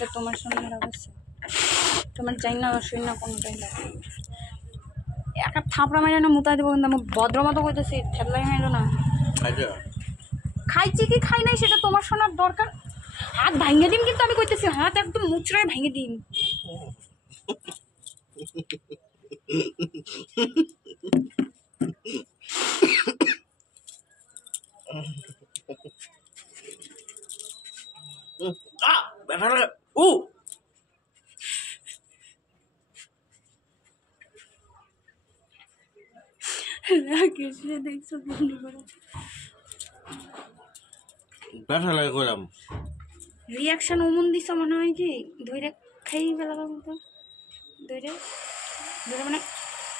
এটা তোমার সামনের অবস্থা, তোমার চাই না শুই না কোনোটাই লাগে। একটা থাপড়া মাইরা না মুতাই দেবো, কিন্তু আমি ভদ্র মতো করতেছি, ঠেলাই মাইলো না। খাইছি কি খাই নাই সেটা তোমার শোনার দরকার। হাত ভাঙে দিম, কিন্তু আমি কইতেছি হাত একদম মুচড়ায় ভেঙে দিম। দেখছো ব্যথা লাগে করলাম, রিয়াকশন ওমন দিছ মনে হয় কি ধরে খাই ফেলাবার মতো, ধরে ধরে মানে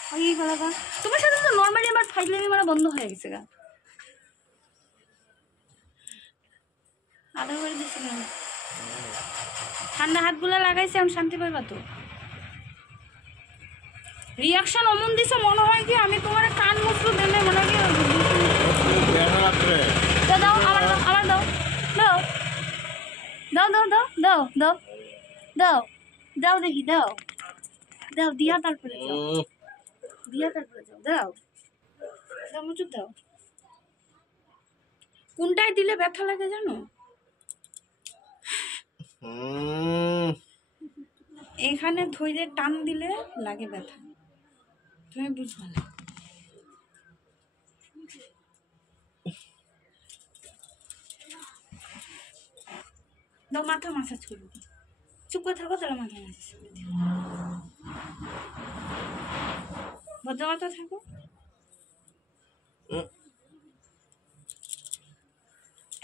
খাই ফেলাবা। তোমার সাথে তো নর্মালি আমার ফাইজলামি মারা বন্ধ হয়ে গেছে গা। আদা করে দিছিলাম, ঠান্ডা হাতগুলা লাগাইছে, আমি শান্তি পাইবা তো। রিয়াকশন অমন দিছ মনে হয় কি আমি তোমার কান মুসলু দেনে মনে হয় দাও, আমার দাও দাও দাও দাও দাও দাও দাও দাও দাও দেখি দাও দাও, দিয়া তারপরে যাও, দিয়া তারপরে যাও, দাও দাও মুচুর দাও। কোনটায় দিলে ব্যথা লাগে জানো? এখানে ধৈর্য টান দিলে লাগে ব্যথা, তুমি বুঝবা না। দাও মাথা মাসাজ করে দিই, চুপ করে থাকো, তাহলে মাথা মাসাজ করে দিই, ভদ্র মাথা থাকো।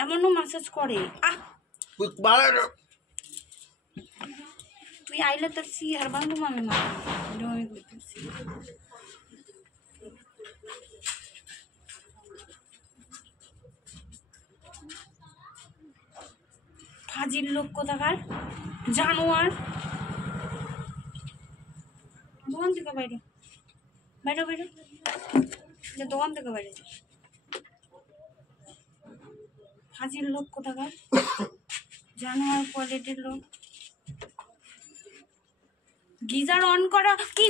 এমনও মাসাজ করে। তুই আইলে তোর সি আর বান্ধব আমি মাথা আমি করতেছি। ফাজিল লোক কোথাকার, জানোয়ার। দোকান থেকে বাইরে বাইরে বাইরে, দোকান থেকে বাইরে, ফাজিল লোক কোথাকার, জানোয়ার কোয়ালিটির লোক। গিজার অন করা কি